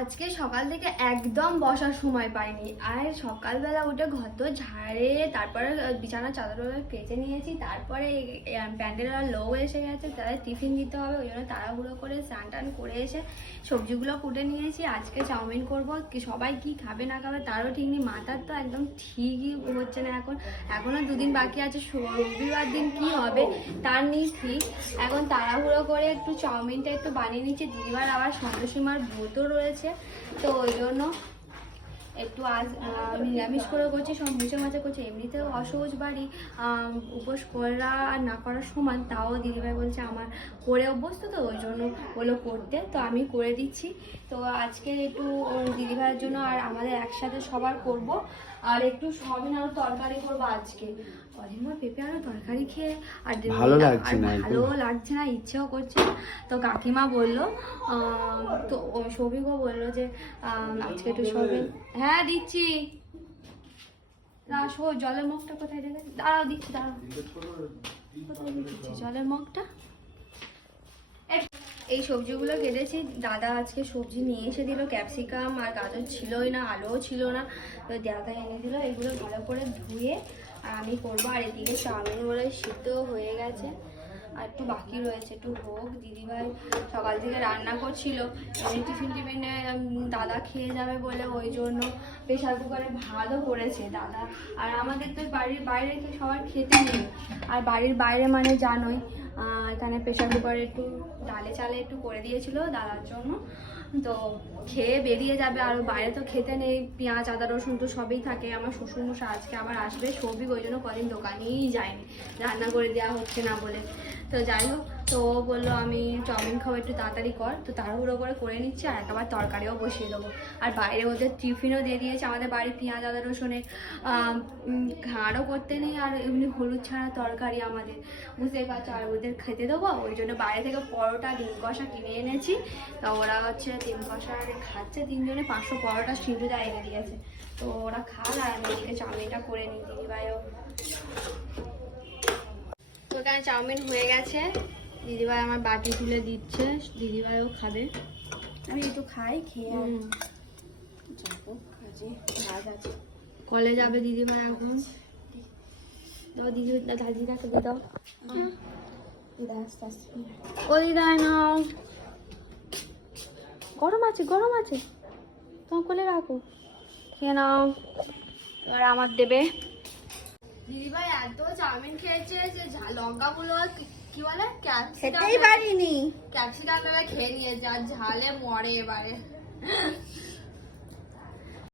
আজকে সকাল থেকে একদম বসার সময় পাইনি। আর সকালবেলা উঠে ঘর তো ঝাড়ে, তারপরে বিছানা চাদর কেচে নিয়েছি, তারপরে প্যান্ডেলের লোক এসে গেছে, তাদের টিফিন দিতে হবে, ওই জন্য তাড়াহুড়ো করে স্নান টান করে এসে সবজিগুলো কুটে নিয়েছি। আজকে চাউমিন করবো, সবাই কি খাবে না খাবে তারও ঠিক নেই, মাথার তো একদম ঠিকই হচ্ছে না। এখনও দুদিন বাকি আছে, রবিবার দিন কি হবে তার নেই ঠিক। এখন তাড়াহুড়ো করে একটু চাউমিনটা একটু বানিয়ে নিচ্ছি। দিদিবার আবার সন্তোষীমার ব্রত রয়েছে, তো ওই জন্য একটু আজ নিরামিষ করে করছি, সব মুছে মাছে করছি। এমনিতেও অসহজ বাড়ি, উপোস করা আর না করার সমান, তাও দিদিভাই বলছে আমার করে অভ্যস্ত, তো ওই জন্য বলো করতে, তো আমি করে দিচ্ছি। তো আজকে একটু দিদিভাইয়ের জন্য আর আমাদের একসাথে সবার করব। আর একটু সবিন আরও তরকারি করবো আজকে। কদিন পর পেঁপে আরও তরকারি খেয়ে আর ভালো লাগছে না, ভালো লাগছে না, ইচ্ছেও করছে না। তো কাকিমা বললো, তো সৌভিকও বললো যে আজকে একটু সবিন, হ্যাঁ দিচ্ছি। জলের মগটা কোথায় রেখে, দাঁড়াও দিচ্ছি, দাঁড়াও। কোথায় দিচ্ছি জলের মগটা? এই সবজিগুলো কেটেছি, দাদা আজকে সবজি নিয়ে এসে দিল, ক্যাপসিকাম আর গাজর ছিলই না, আলুও ছিল না, তো দাদা এনে দিল। এগুলো ভালো করে ধুয়ে আর আমি করবো। আর এদিকে চাউমিন বলে সিদ্ধ হয়ে গেছে, আর একটু বাকি রয়েছে, একটু হোক। দিদিভাই সকাল থেকে রান্না করছিল, টিফিনে দাদা খেয়ে যাবে বলে ওই জন্য প্রেশার কুকারে ভাতও করেছে দাদা। আর আমাদের তো বাড়ির বাইরে সবার খেতে নেই, আর বাড়ির বাইরে মানে জানোই, এখানে প্রেশার কুকারে একটু ডালে চালে একটু করে দিয়েছিল দাদার জন্য, তো খেয়ে বেরিয়ে যাবে। আর বাইরে তো খেতে নেই, পেঁয়াজ আদা রসুন তো সবই থাকে। আমার শ্বশুরমশাই আজকে আবার আসবে, সবই ওই জন্য কদিন দোকানেই যায়নি, রান্না করে দেওয়া হচ্ছে না বলে। তো যাই হোক, তো ও বললো আমি চাউমিন খাবো, একটু তাড়াতাড়ি কর, তো তাড়াহুড়ো করে নিচ্ছি। আর একবার তরকারিও বসিয়ে দেবো। আর বাইরে ওদের টিফিনও দিয়ে দিয়েছে, আমাদের বাড়ি পেঁয়াজ আদা রসুনে ঘাড়ও করতে নেই, আর এমনি হলুদ ছাড়া তরকারি আমাদের, বুঝতেই পারছো। আর ওদের খেতে দেবো, ওই জন্য বাইরে থেকে পরোটা ডিম কষা কিনে এনেছি। তো ওরা হচ্ছে ডিম কষা খাচ্ছে, তিনজনে 500 পরোটা সিঁড়িটা এনে দিয়েছে, তো ওরা খান। আর আমি এদিকে চাউমিনটা করে নিই, দিদিভাইও। তো এখানে চাউমিন হয়ে গেছে, দিদিভাই আমার বাটি তুলে দিচ্ছে, দিদিভাইও খাবে। আমি একটু খাই, খেয়ে যাবো কাজে, কাজ আছে। কলে যাবে দিদিভাই এখন। দাও দিদি, দাদিটাকে দিয়ে দাও। আস্তে আস্তে ও দিদাই নাও, গরম আছে গরম আছে, তোমার কোলে রাখো, খেয়ে নাও। এবার আমার দেবে। দিদিভাই এত চাউমিন খেয়েছে যে লঙ্কাগুলো কি বলে খেতেই পারিনি। ক্যাপসিকাম খেয়ে নিয়েছে, আর ঝালে মরে এবারে।